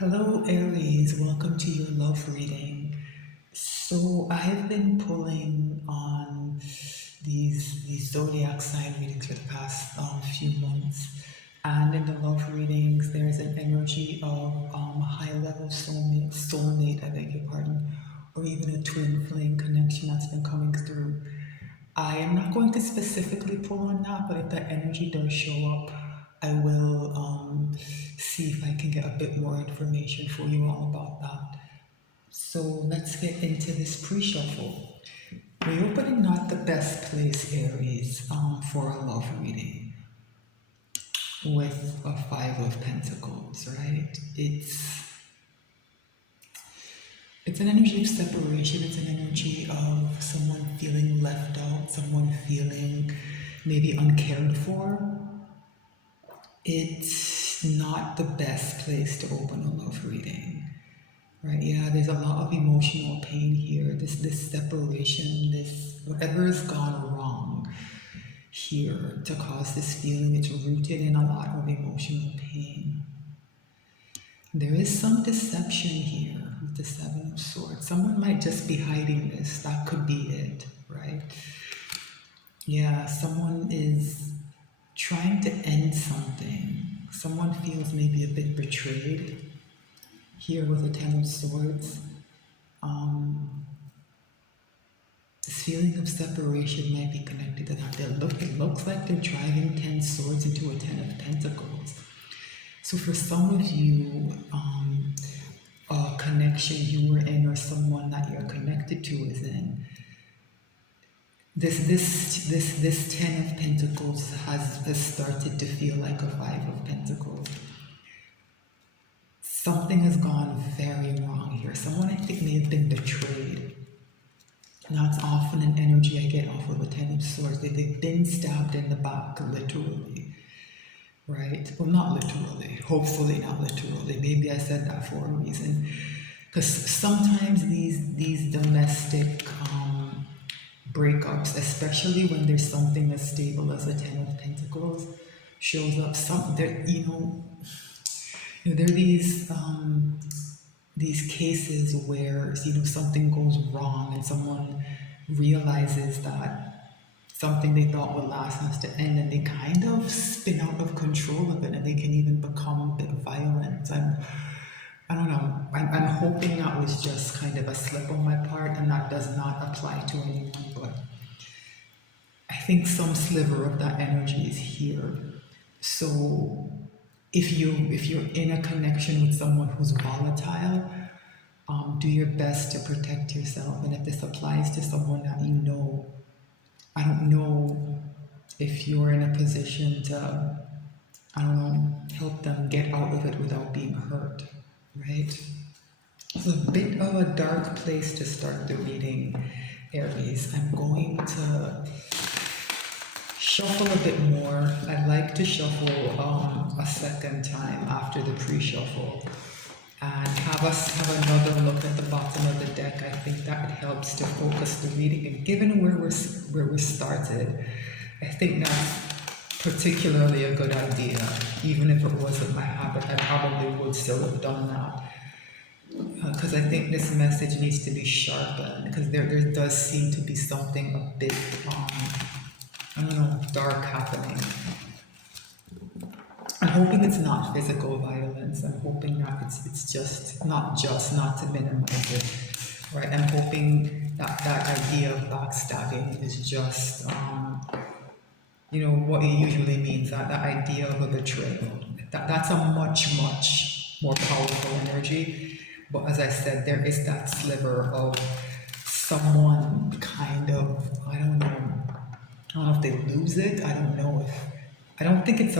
Hello, Aries. Welcome to your love reading. So, I've been pulling on these zodiac sign readings for the past few months, and in the love readings, there is an energy of a high-level soulmate. I beg your pardon, or even a twin flame connection that's been coming through. I am not going to specifically pull on that, but if that energy does show up, I will see if I can get a bit more information for you all about that. So let's get into this pre-shuffle. Reopening not the best place, Aries, for a love reading with a Five of Pentacles, right? It's an energy of separation. It's an energy of someone feeling left out, someone feeling maybe uncared for. It's not the best place to open a love reading, right? Yeah, there's a lot of emotional pain here. This separation, this whatever has gone wrong here to cause this feeling. It's rooted in a lot of emotional pain. There is some deception here with the Seven of Swords. Someone might just be hiding this. That could be it, right? Yeah, someone is trying to end something. Someone feels maybe a bit betrayed here with the Ten of Swords. This feeling of separation might be connected to that. It looks like they're driving 10 swords into a 10 of Pentacles. So for some of you, a connection you were in or someone that you're connected to is in, this 10 of Pentacles has started to feel like a 5 of Pentacles. Something has gone very wrong here. Someone I think may have been betrayed. And that's often an energy I get off of a 10 of Swords. They've been stabbed in the back, literally. Right? Well, not literally. Hopefully not literally. Maybe I said that for a reason. Because sometimes these domestic breakups, especially when there's something as stable as a Ten of Pentacles, shows up. There are these cases where something goes wrong and someone realizes that something they thought would last has to end, and they kind of spin out of control of it, and they can even become a bit violent. I don't know. I'm hoping that was just kind of a slip on my part, and that does not apply to anyone. But I think some sliver of that energy is here. So if you're in a connection with someone who's volatile, do your best to protect yourself. And if this applies to someone that you know, I don't know if you're in a position to, help them get out of it without being hurt, right? It's a bit of a dark place to start the reading, Aries. I'm going to shuffle a bit more. I like to shuffle a second time after the pre-shuffle and have another look at the bottom of the deck. I think that helps to focus the reading. And given where we started, I think that's particularly a good idea. Even if it wasn't my habit, I probably would still have done that. Because I think this message needs to be sharpened, because there does seem to be something a bit, dark happening. I'm hoping it's not physical violence. I'm hoping that it's just not to minimize it, right? I'm hoping that idea of backstabbing is just, what it usually means, that idea of a betrayal. That's a much, much more powerful energy. But as I said, there is that sliver of someone kind of, I don't know if they lose it. I don't think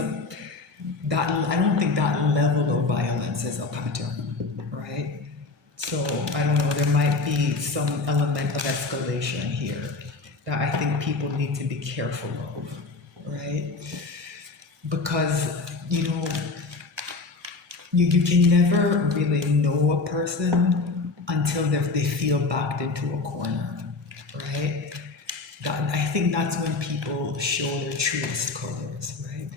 that level of violence is a pattern, right? So I don't know, there might be some element of escalation here that I think people need to be careful of, right? Because, you can never really know a person until they feel backed into a corner, right? I think that's when people show their truest colors, right?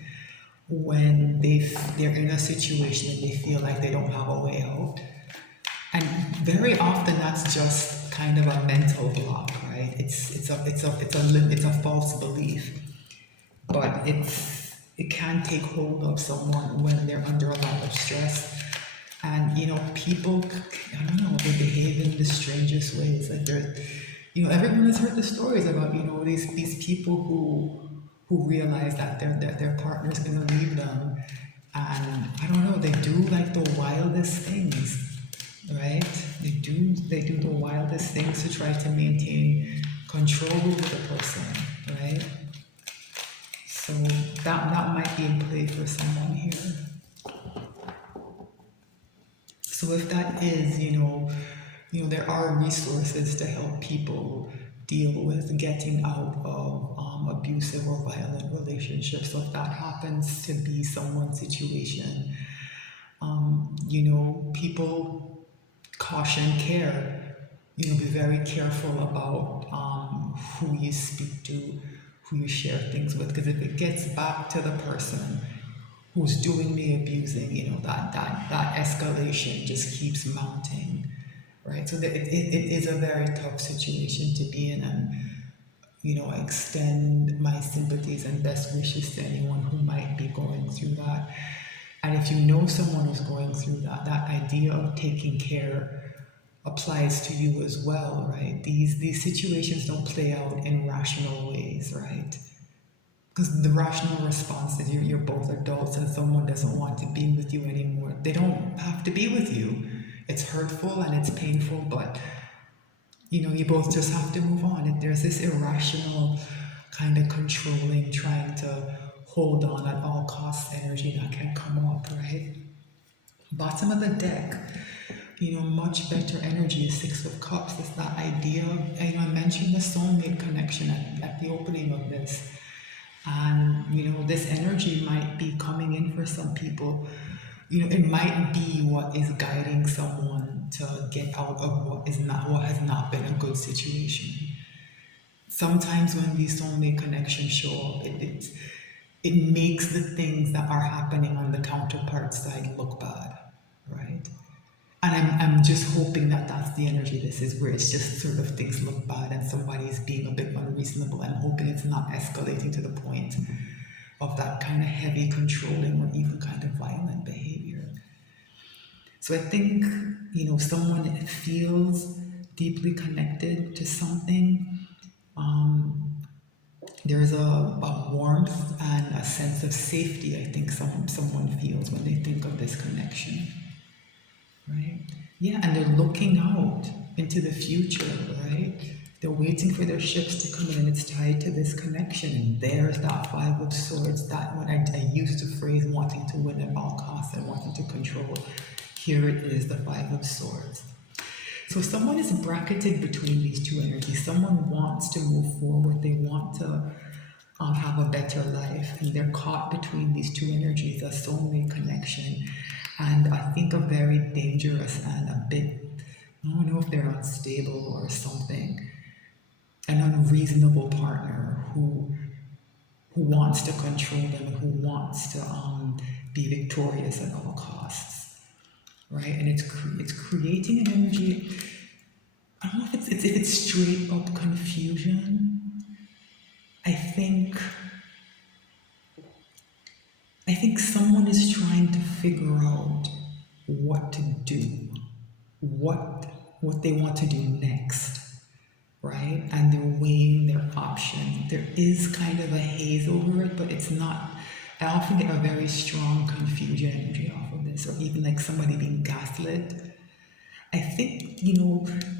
When they're in a situation and they feel like they don't have a way out. very often that's just kind of a mental block, right? It's a false belief, but it can take hold of someone when they're under a lot of stress. And people, I don't know, they behave in the strangest ways. Like they're, everyone has heard the stories about these people who realize that their partner's gonna leave them, and I don't know, they do like the wildest things, right? They do the wildest things to try to maintain control over the person, right? So that might be in play for someone here. So if that is, there are resources to help people deal with getting out of abusive or violent relationships. So if that happens to be someone's situation, people caution care. Be very careful about who you speak to, who you share things with, because if it gets back to the person who's doing the abusing, that escalation just keeps mounting, right? So it is a very tough situation to be in, and I extend my sympathies and best wishes to anyone who might be going through that. And if you know someone who's going through that, that idea of taking care applies to you as well, right? These situations don't play out in rational ways, right? Because the rational response is you're both adults and someone doesn't want to be with you anymore. They don't have to be with you. It's hurtful and it's painful, but you both just have to move on. And there's this irrational kind of controlling, trying to hold on at all costs energy that can come up, right? Bottom of the deck, much better energy is Six of Cups. It's that idea of, I mentioned the soulmate connection at the opening of this. And, this energy might be coming in for some people. It might be what is guiding someone to get out of what has not been a good situation. Sometimes when these soulmate connections show up, it makes the things that are happening on the counterpart side look bad, right? And I'm just hoping that that's the energy this is, where it's just sort of things look bad and somebody's being a bit unreasonable. I'm hoping it's not escalating to the point of that kind of heavy controlling or even kind of violent behavior. So I think, someone feels deeply connected to something. There's a warmth and a sense of safety, I think someone feels when they think of this connection. Right? Yeah, and they're looking out into the future, right? They're waiting for their ships to come in, and it's tied to this connection. And there's that Five of Swords, that when I used the phrase wanting to win at all costs and wanting to control. Here it is, the Five of Swords. So someone is bracketed between these two energies. Someone wants to move forward. They want to have a better life, and they're caught between these two energies, a soulmate connection, and I think a very dangerous and a bit, I don't know if they're unstable or something, an unreasonable partner who wants to control them, who wants to be victorious at all costs, right? And it's creating an energy. I don't know if it's straight up confusion. I think someone is trying to figure out what to do, what they want to do next, right? And they're weighing their options. There is kind of a haze over it, but it's not. I often get a very strong confusion energy off of this, or even like somebody being gaslit. I think,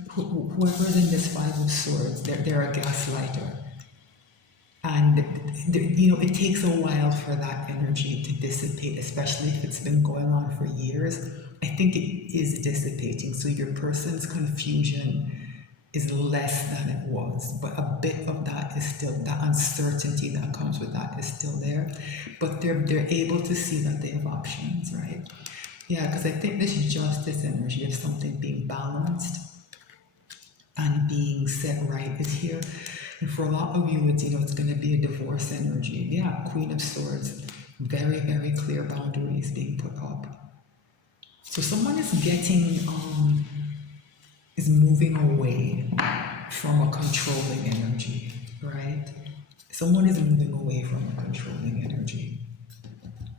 whoever's in this Five of Swords, they're a gaslighter. And, it takes a while for that energy to dissipate, especially if it's been going on for years. I think it is dissipating. So your person's confusion is less than it was, but a bit of that is still, that uncertainty that comes with that is still there. But they're able to see that they have options, right? Yeah, because I think this justice energy of something being balanced and being set right is here. And for a lot of you, it's going to be a divorce energy. Yeah, Queen of Swords, very, very clear boundaries being put up. So someone is getting is moving away from a controlling energy, right? Someone is moving away from a controlling energy.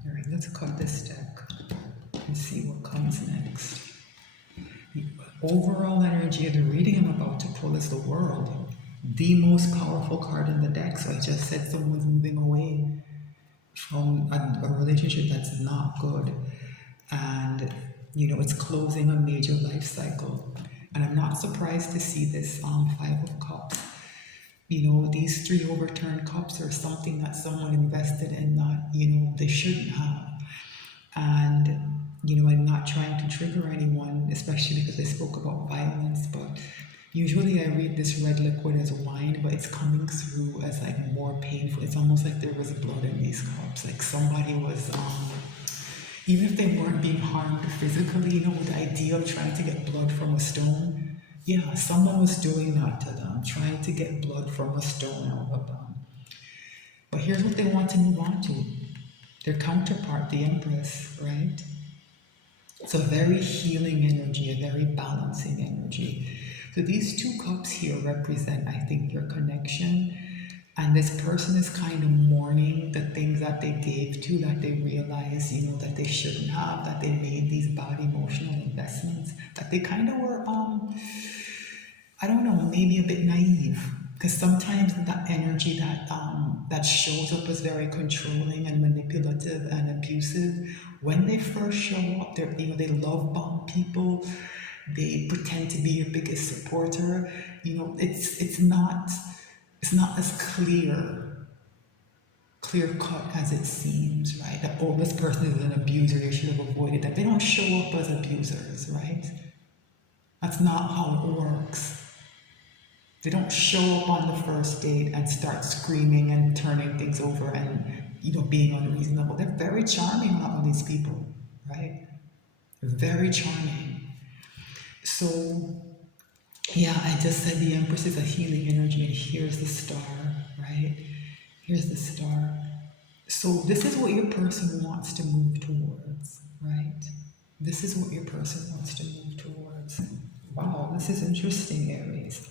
All right, let's cut this deck and see what comes next. The overall energy of the reading I'm about to pull is the World, the most powerful card in the deck. So I just said someone's moving away from a relationship that's not good, and it's closing a major life cycle. And I'm not surprised to see this Five of Cups. These three overturned cups are something that someone invested in that they shouldn't have. And I'm not trying to trigger anyone, especially because I spoke about violence, but usually I read this red liquid as wine, but it's coming through as like more painful. It's almost like there was blood in these cups. Like somebody was even if they weren't being harmed physically, with the idea of trying to get blood from a stone, yeah, someone was doing that to them, trying to get blood from a stone out of them. But here's what they want to move on to. Their counterpart, the Empress, right? It's a very healing energy, a very balancing energy. So these two cups here represent, I think, your connection. And this person is kind of mourning the things that they gave to, that they realize, that they shouldn't have, that they made these bad emotional investments, that they kind of were, I don't know, maybe a bit naive. Because sometimes that energy that shows up as very controlling and manipulative and abusive, when they first show up, they love bomb people, they pretend to be your biggest supporter. It's not as clear cut as it seems, right? That, oh, this person is an abuser, they should have avoided that. They don't show up as abusers, right? That's not how it works. They don't show up on the first date and start screaming and turning things over and being unreasonable. They're very charming, a lot of these people, right? They're very charming. So yeah, I just said the Empress is a healing energy, and here's the star, right? Here's the star. So this is what your person wants to move towards, right? This is what your person wants to move towards. Wow, this is interesting, Aries.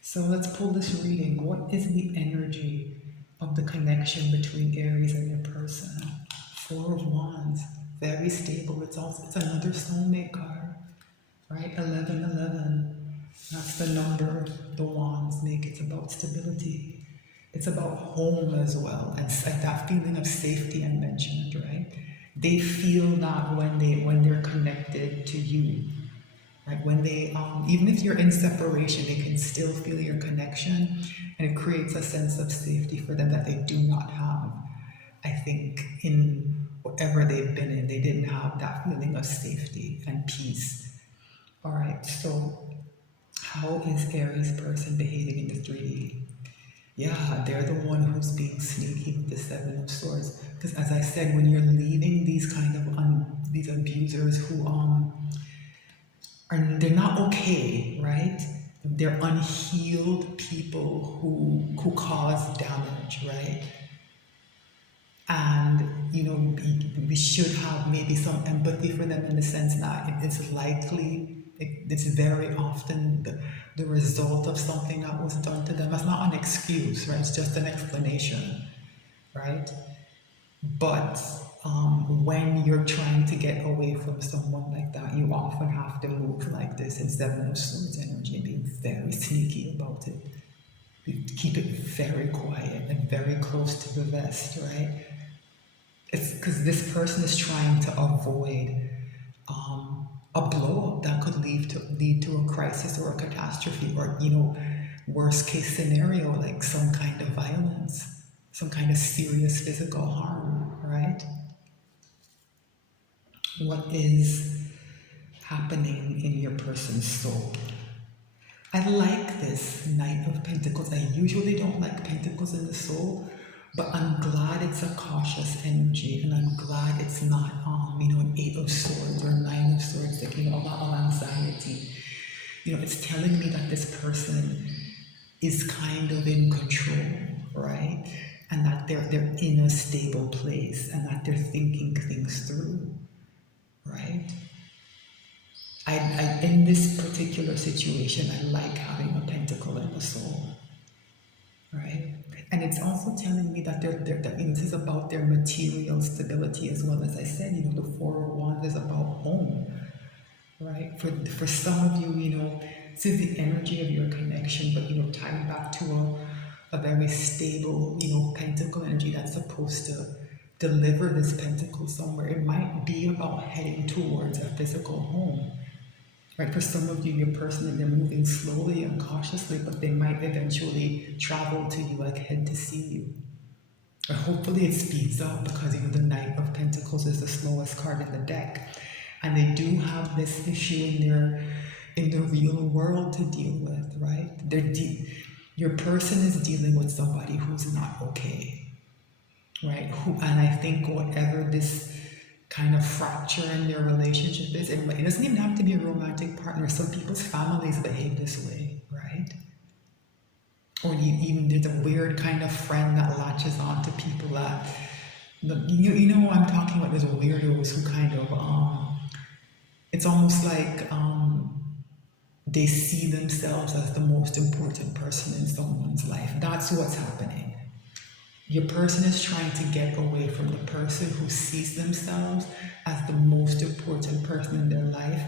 So let's pull this reading. What is the energy of the connection between Aries and your person? Four of Wands, very stable. It's another soulmate card, right? 1111. That's the number the wands make. It's about stability. It's about home as well, and like that feeling of safety I mentioned, right? They feel that when they're connected to you, right? When they even if you're in separation, they can still feel your connection, and it creates a sense of safety for them that they do not have. I think in whatever they've been in, they didn't have that feeling of safety and peace. All right, so how is Aries person behaving in the 3D? Yeah, they're the one who's being sneaky with the Seven of Swords. Because as I said, when you're leaving these kind of these abusers who they're not okay, right? They're unhealed people who cause damage, right? And we should have maybe some empathy for them in the sense that it's likely, it's very often the result of something that was done to them. That's not an excuse, right? It's just an explanation, right? But when you're trying to get away from someone like that, you often have to move like this in Seven of Swords energy and be very sneaky about it. You keep it very quiet and very close to the vest, right? It's because this person is trying to avoid a blow up that could lead to a crisis or a catastrophe, or worst case scenario, like some kind of violence, some kind of serious physical harm, right? What is happening in your person's soul? I like this Knight of Pentacles. I usually don't like Pentacles in the soul, but I'm glad it's a cautious energy, and I'm glad it's not, an Eight of Swords or Nine of Swords, like, a lot of anxiety. It's telling me that this person is kind of in control, right? And that they're in a stable place, and that they're thinking things through, right? In this particular situation, I like having a pentacle in the soul, right? And it's also telling me that that, this is about their material stability as well. As I said, the Four of Wands is about home, right? For some of you, this is the energy of your connection, but tying back to a very stable, pentacle energy that's supposed to deliver this pentacle somewhere. It might be about heading towards a physical home. Right, for some of you, your person, they're moving slowly and cautiously, but they might eventually travel to you, like head to see you. Or hopefully it speeds up because the Knight of Pentacles is the slowest card in the deck. And they do have this issue in the real world to deal with, right? Your person is dealing with somebody who's not okay, right? And I think whatever this kind of fracture in their relationship is, it doesn't even have to be a romantic partner. Some people's families behave this way, right? Or even there's a weird kind of friend that latches on to people that, you know what I'm talking about. There's weirdos who kind of, it's almost like they see themselves as the most important person in someone's life. That's what's happening. Your person is trying to get away from the person who sees themselves as the most important person in their life,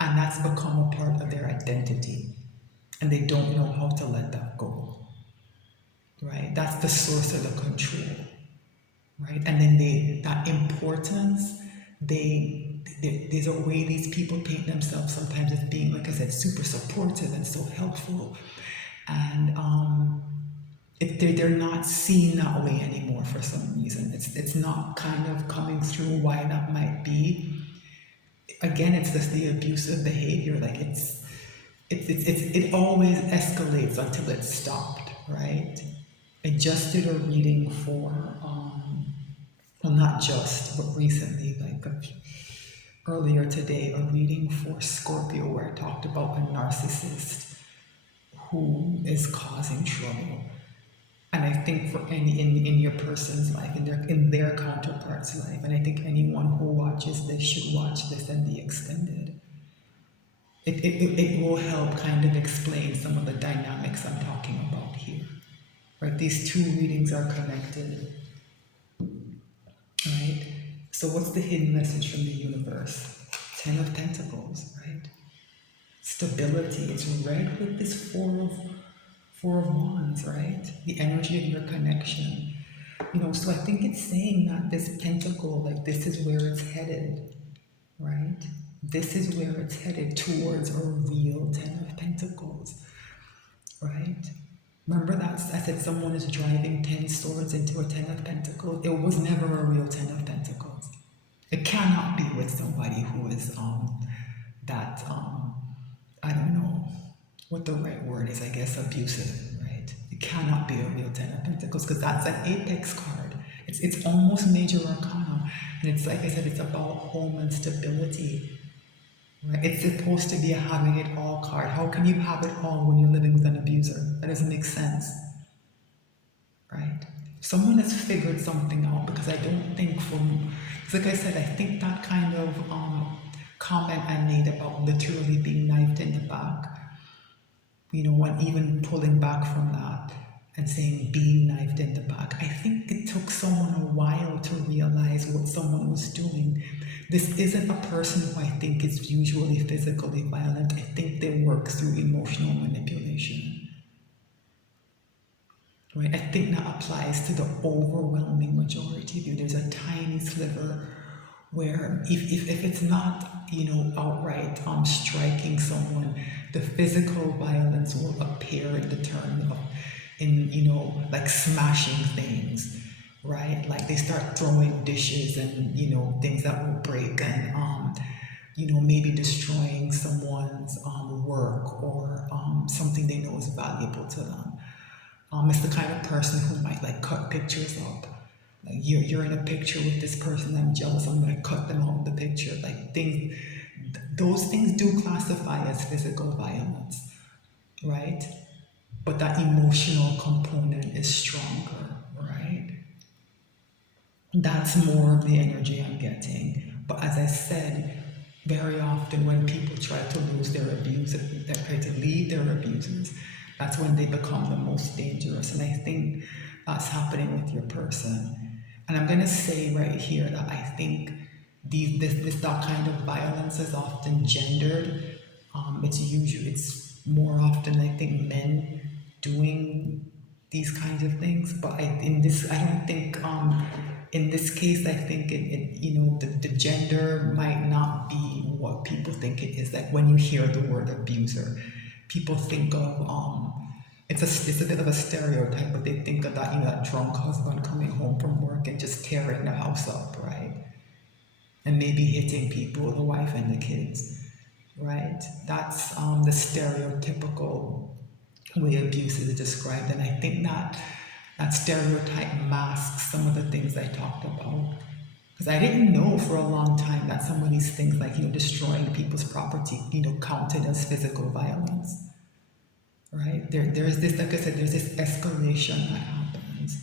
and that's become a part of their identity. And they don't know how to let that go. Right? That's the source of the control. Right? And then that importance, there's a way these people paint themselves sometimes as being, like I said, super supportive and so helpful. And they're not seen that way anymore for some reason. It's not kind of coming through why that might be. Again, it's just the abusive behavior. Like it always escalates until it's stopped, right? I just did a reading for, well, not just, but recently, earlier today, a reading for Scorpio where I talked about a narcissist who is causing trouble. And I think for any in your person's life, in their counterpart's life, and I think anyone who watches this should watch this and be extended. It will help kind of explain some of the dynamics I'm talking about here. Right? These two readings are connected. Right? So what's the hidden message from the universe? 10 of Pentacles, right? Stability. It's read with this Four of Wands, right? The energy of your connection. So I think it's saying that this pentacle, this is where it's headed, right? This is where it's headed, towards a real 10 of Pentacles, right? Remember that I said someone is driving 10 swords into a 10 of Pentacles? It was never a real 10 of Pentacles. It cannot be with somebody who is I don't know what the right word is, I guess, abusive, right? It cannot be a real 10 of Pentacles because that's an apex card. It's almost major arcana. And it's like I said, it's about home and stability. Right? It's supposed to be a having it all card. How can you have it all when you're living with an abuser? That doesn't make sense. Right? Someone has figured something out because I don't think like I said, I think that kind of comment I made about literally being knifed in the back, and even pulling back from that and saying being knifed in the back. I think it took someone a while to realize what someone was doing. This isn't a person who I think is usually physically violent. I think they work through emotional manipulation. Right? I think that applies to the overwhelming majority of you. There's a tiny sliver where if it's not, outright striking someone, the physical violence will appear in the term of, like smashing things, right? Like they start throwing dishes and, things that will break and, maybe destroying someone's work or something they know is valuable to them. It's the kind of person who might cut pictures up. Like you're in a picture with this person, I'm jealous, I'm gonna cut them out of the picture. Those things do classify as physical violence, right? But that emotional component is stronger, right? That's more of the energy I'm getting. But as I said, Very often when people try to lose their abuser, they try to leave their abusers, that's when they become the most dangerous. And I think that's happening with your person. And I'm gonna say right here that I think that kind of violence is often gendered. It's more often I think men doing these kinds of things. But I don't think in this case I think the gender might not be what people think it is. Like when you hear the word abuser, people think of it's a bit of a stereotype, but they think of that that drunk husband coming home from work and just tearing the house up, right? And maybe hitting people, the wife and the kids, right? That's the stereotypical way abuse is described. And I think that stereotype masks some of the things I talked about. Because I didn't know for a long time that some of these things, like, destroying people's property, counted as physical violence, right? There's this, like I said, there's this escalation that happens,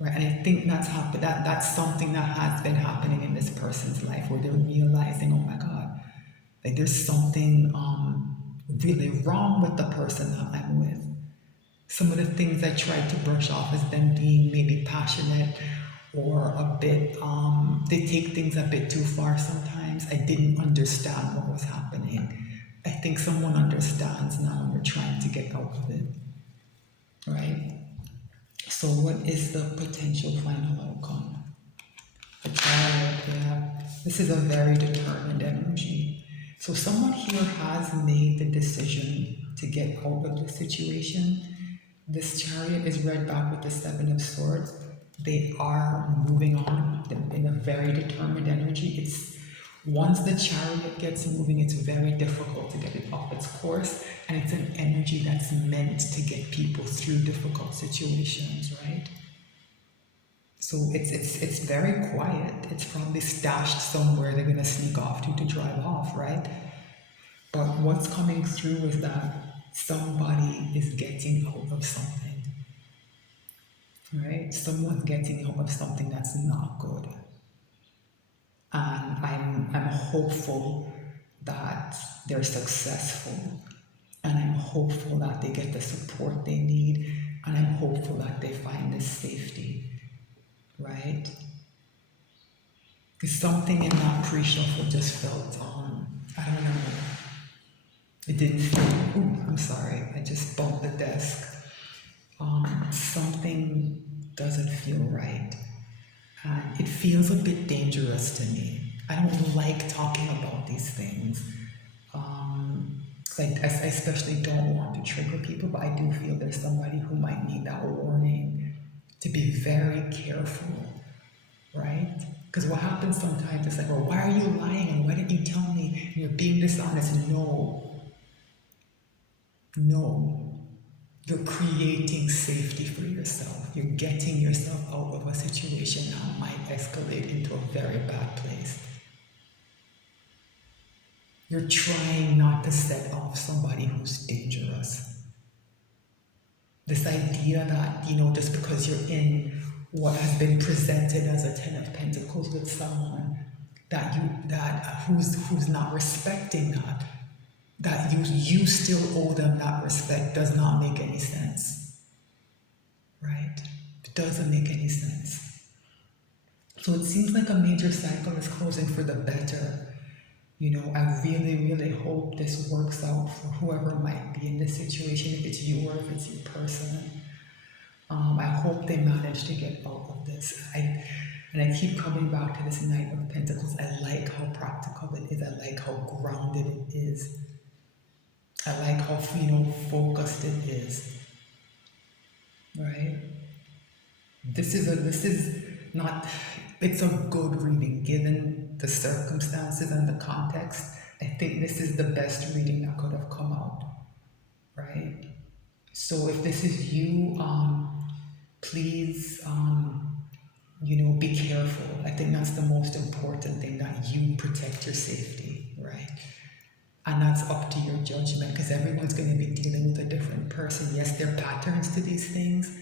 right? And I think that's something that has been happening in this person's life where they're realizing, oh my God, like there's something really wrong with the person that I'm with. Some of the things I tried to brush off as them being maybe passionate or a bit, they take things a bit too far sometimes. I didn't understand what was happening. I think someone understands now and we're trying to get out of it, right? So what is the potential final outcome? The trial, yeah. This is a very determined energy. So someone here has made the decision to get out of the situation. This chariot is read back with the Seven of Swords. They are moving on in a very determined energy. Once the chariot gets moving, it's very difficult to get it off its course, and it's an energy that's meant to get people through difficult situations, right? So it's very quiet. It's probably stashed somewhere they're gonna sneak off to drive off, right? But what's coming through is that somebody is getting out of something, right? Someone's getting out of something that's not good. And I'm hopeful that they're successful. And I'm hopeful that they get the support they need. And I'm hopeful that they find this safety, right? Because something in that pre-shuffle just felt, I don't know. It didn't feel, ooh, I'm sorry, I just bumped the desk. Something doesn't feel right. And it feels a bit dangerous to me. I don't like talking about these things. I especially don't want to trigger people, but I do feel there's somebody who might need that warning to be very careful, right? Because what happens sometimes is like, well, why are you lying? And why didn't you tell me? You're being dishonest. No. You're creating safety for yourself. You're getting yourself out of a situation that might escalate into a very bad place. You're trying not to set off somebody who's dangerous. This idea that, just because you're in what has been presented as a Ten of Pentacles with someone who's not respecting that you still owe them that respect does not make any sense, right? It doesn't make any sense. So it seems like a major cycle is closing for the better. I really, really hope this works out for whoever might be in this situation, if it's you or if it's your person. I hope they manage to get out of this. And I keep coming back to this Knight of Pentacles. I like how practical it is. I like how grounded it is. I like how, focused it is, right? It's a good reading given the circumstances and the context. I think this is the best reading that could have come out, right? So if this is you, please, be careful. I think that's the most important thing, that you protect your safety, right? And that's up to your judgment, because everyone's going to be dealing with a different person. Yes, there are patterns to these things,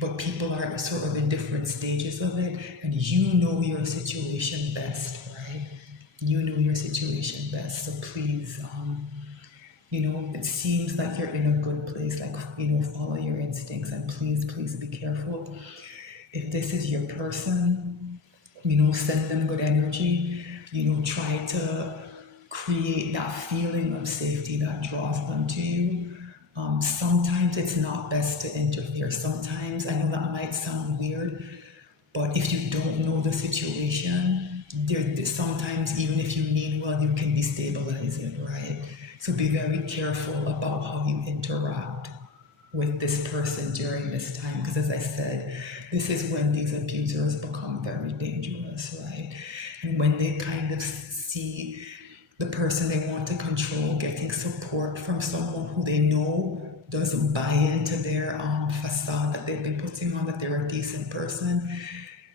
but people are sort of in different stages of it, and you know your situation best, right? You know your situation best, so please, it seems like you're in a good place, like, follow your instincts, and please, please be careful. If this is your person, send them good energy. Try to create that feeling of safety that draws them to you. Sometimes it's not best to interfere. Sometimes, I know that might sound weird, but if you don't know the situation, sometimes even if you mean well, you can destabilize it, right? So be very careful about how you interact with this person during this time, because as I said, this is when these abusers become very dangerous, right? And when they kind of see the person they want to control getting support from someone who they know doesn't buy into their facade that they've been putting on, that they're a decent person,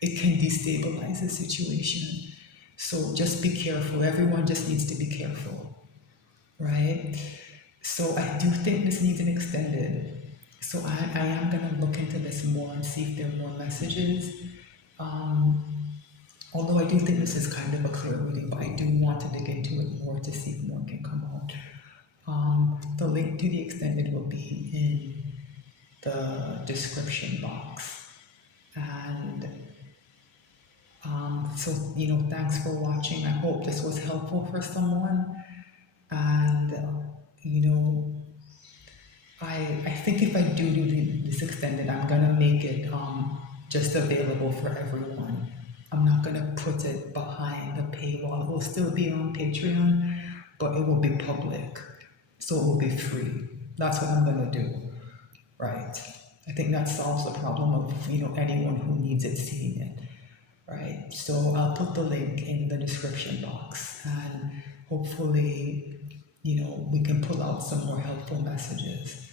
it can destabilize the situation. So just be careful. Everyone just needs to be careful, right? So I do think this needs an extended. So I am going to look into this more and see if there are more messages. Um, Although I do think this is kind of a clear reading, but I do want to dig into it more to see if more can come out. The link to the extended will be in the description box. And so, thanks for watching. I hope this was helpful for someone. And, you know, I think if I do this extended, I'm gonna make it just available for everyone. I'm not gonna put it behind the paywall. It will still be on Patreon, but it will be public, so it will be free. That's what I'm gonna do, right? I think that solves the problem of anyone who needs it seeing it, right? So I'll put the link in the description box, and hopefully, we can pull out some more helpful messages.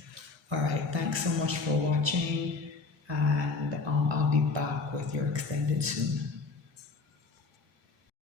All right, thanks so much for watching, and I'll be